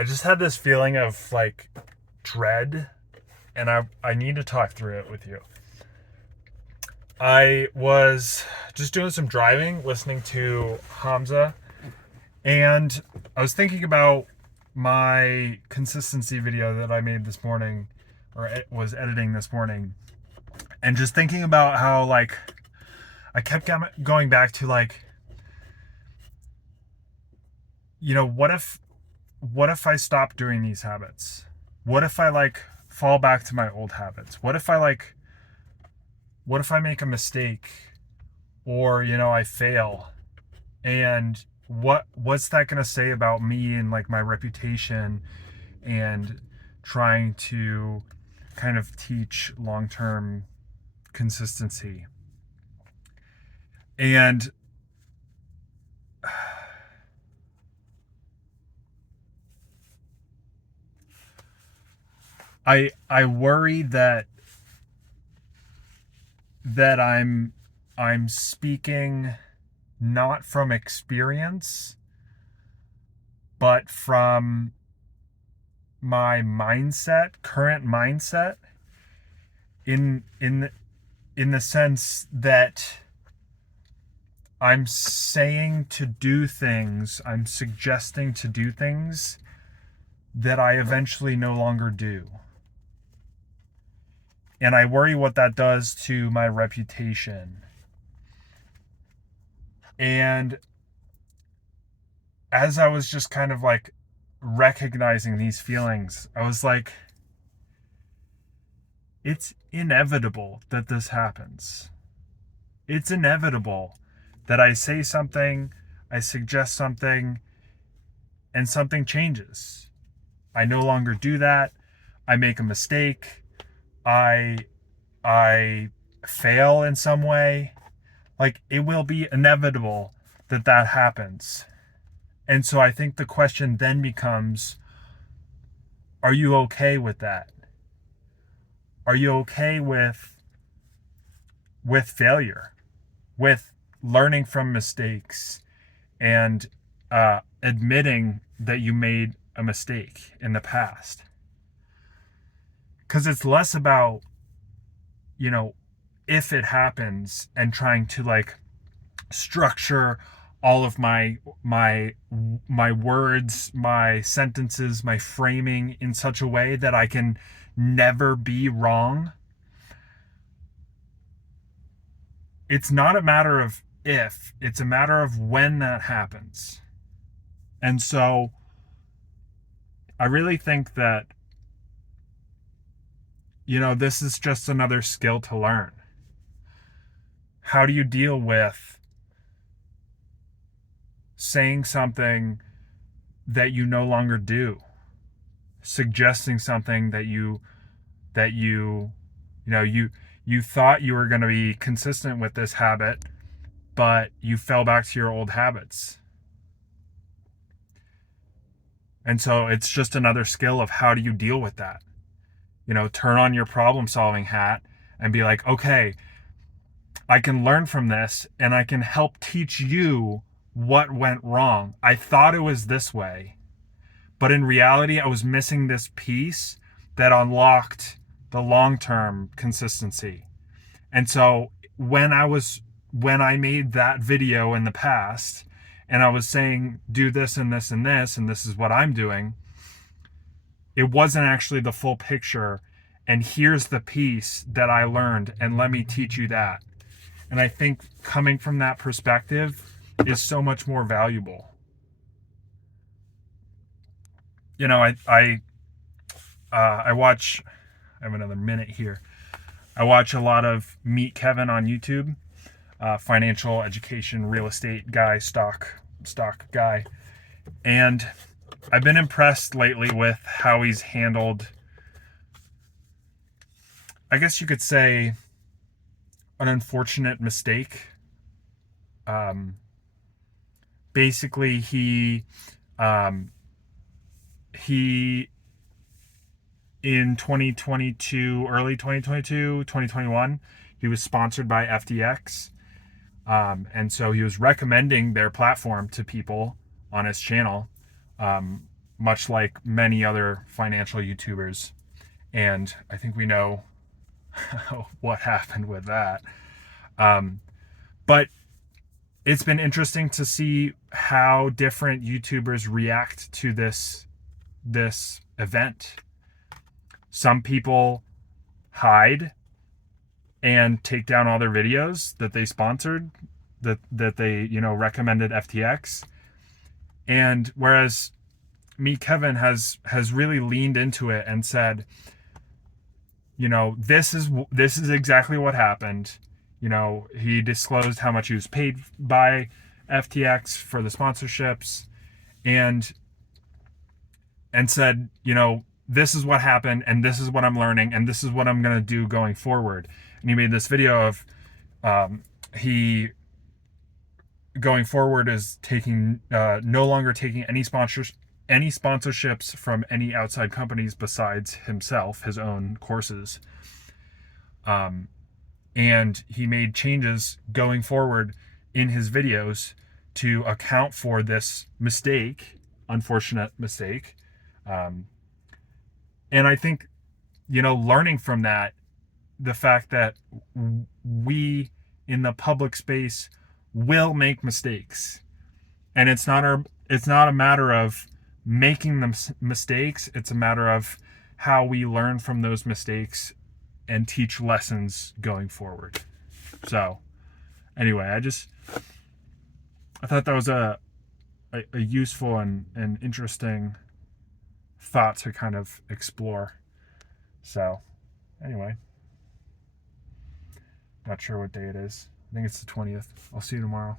I just had this feeling of like dread, and I need to talk through it with you. I was just doing some driving, listening to Hamza, and I was thinking about my consistency video that I made this morning, or was editing this morning, and just thinking about how like I kept going back to like, what if I stop doing these habits? What if I like fall back to my old habits? What if I make a mistake, or I fail? And what's that going to say about me and like my reputation, and trying to kind of teach long-term consistency? And I worry that I'm speaking not from experience, but from my current mindset, in the sense that I'm saying to do things, I'm suggesting to do things that I eventually no longer do. And I worry what that does to my reputation. And as I was just kind of like recognizing these feelings, I was like, it's inevitable that this happens. It's inevitable that I say something, I suggest something, and something changes. I no longer do that. I make a mistake. I I fail in some way. Like, it will be inevitable that that happens. And so I think the question then becomes, are you okay with that? Are you okay with failure, with learning from mistakes, and admitting that you made a mistake in the past? Because it's less about, you know, if it happens, and trying to like structure all of my words, my sentences, my framing in such a way that I can never be wrong. It's not a matter of if, it's a matter of when that happens. And so I really think that, this is just another skill to learn. How do you deal with saying something that you no longer do, suggesting something that you thought you were going to be consistent with this habit, but you fell back to your old habits? And so it's just another skill of how do you deal with that? Turn on your problem solving hat and be like, okay, I can learn from this, and I can help teach you what went wrong. I thought it was this way, but in reality, I was missing this piece that unlocked the long-term consistency. And so when I made that video in the past, and I was saying, do this and this and this, and this is what I'm doing, it wasn't actually the full picture. And here's the piece that I learned, and let me teach you that. And I think coming from that perspective is so much more valuable. I watch. I have another minute here. I watch a lot of Meet Kevin on YouTube, financial education, real estate guy, stock guy, and I've been impressed lately with how he's handled, I guess you could say, an unfortunate mistake. Basically, um, he in 2022, early 2022, 2021, he was sponsored by FTX. And so he was recommending their platform to people on his channel, much like many other financial YouTubers. And I think we know what happened with that. But it's been interesting to see how different YouTubers react to this event. Some people hide and take down all their videos that they sponsored, that they, recommended FTX. And whereas me, Kevin, has really leaned into it and said, this is exactly what happened. He disclosed how much he was paid by FTX for the sponsorships, and said, this is what happened, and this is what I'm learning, and this is what I'm gonna do going forward. And he made this video of he going forward is taking no longer taking any sponsorships from any outside companies besides himself, his own courses. And he made changes going forward in his videos to account for this unfortunate mistake. And I think, learning from that, the fact that we in the public space will make mistakes, and it's not a matter of making them mistakes. It's a matter of how we learn from those mistakes and teach lessons going forward. So anyway, I thought that was a useful and interesting thought to kind of explore. So anyway, not sure what day it is. I think it's the 20th. I'll see you tomorrow.